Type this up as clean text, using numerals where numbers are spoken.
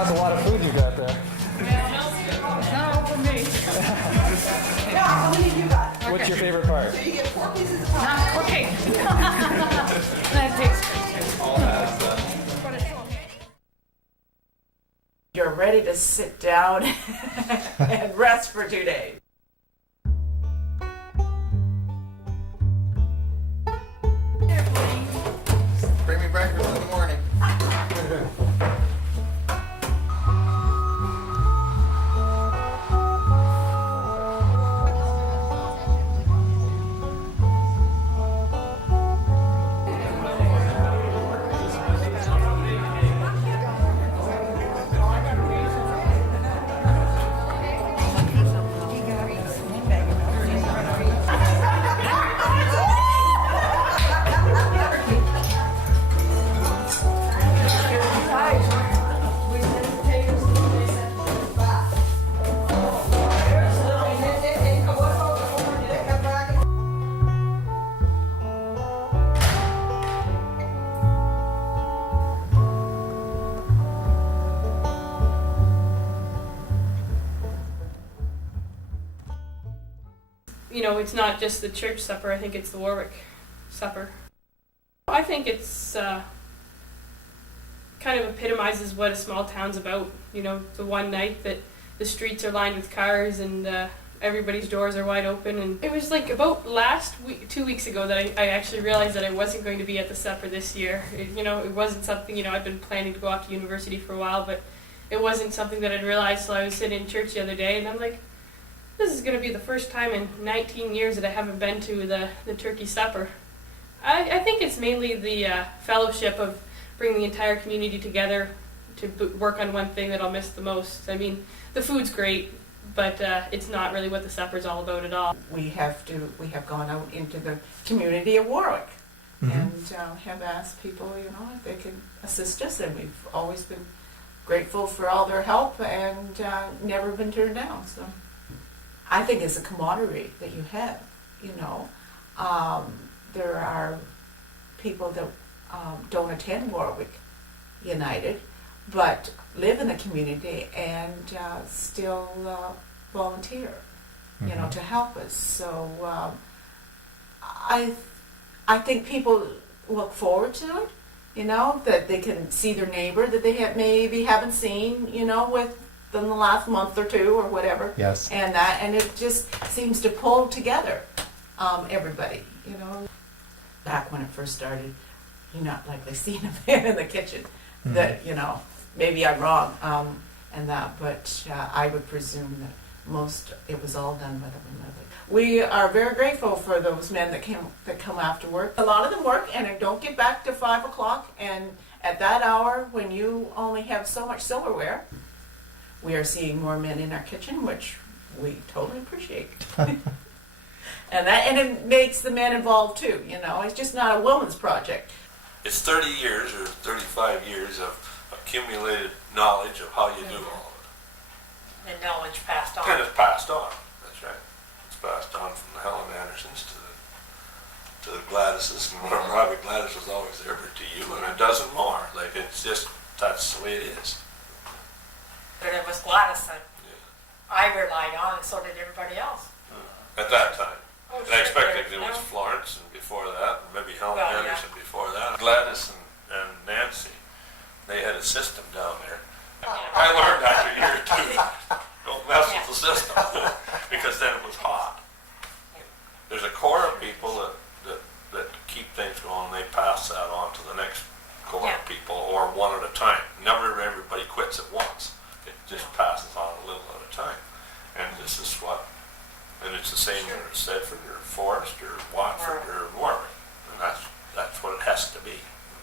Wow, that's a lot of food you got there. Not all for me. Yeah, how many you got? What's your favorite part? So you get 4 pieces of pie. Not cooking. That tastes good. All that stuff. You're ready to sit down and rest for 2 days. Bring me breakfast in the morning. You know, it's not just the church supper, I think it's the Warwick supper. I think it's kind of epitomizes what a small town's about. You know, the one night that the streets are lined with cars and everybody's doors are wide open. And it was like about last week, 2 weeks ago, that I actually realized that I wasn't going to be at the supper this year. It wasn't something, I'd been planning to go off to university for a while, but it wasn't something that I'd realized till I was sitting in church the other day, and I'm like, this is going to be the first time in 19 years that I haven't been to the turkey supper. I think it's mainly the fellowship of bringing the entire community together to work on one thing that I'll miss the most. I mean, the food's great, but it's not really what the supper's all about at all. We have gone out into the community of Warwick and have asked people, if they can assist us, and we've always been grateful for all their help and never been turned down. So I think it's a camaraderie that you have, there are people that don't attend Warwick United, but live in the community and still volunteer, to help us. So I think people look forward to it, that they can see their neighbor that they maybe haven't seen, within the last month or two or whatever. Yes. And it just seems to pull together everybody, Back when it first started, you're not likely seeing a man in the kitchen. That, maybe I'm wrong, but I would presume that it was all done by the women. We are very grateful for those men that come after work. A lot of them work and don't get back to 5 o'clock, and at that hour, when you only have so much silverware, we are seeing more men in our kitchen, which we totally appreciate. And it makes the men involved too, It's just not a woman's project. It's 30 years or 35 years of accumulated knowledge of how you do all of it. And knowledge passed on. And it's passed on, that's right. It's passed on from the Helen Andersons to the Gladyses, and Robbie Gladys was always there to you, and a dozen more. Like, it's just, that's the way it is. But it was Gladys that I relied on, and so did everybody else. At that time. Oh, And sure, I expected there- it was no. Florence, and before that, and maybe Helen Well, yeah. Anderson before that. Gladys and Nancy, they had a system down there. I learned that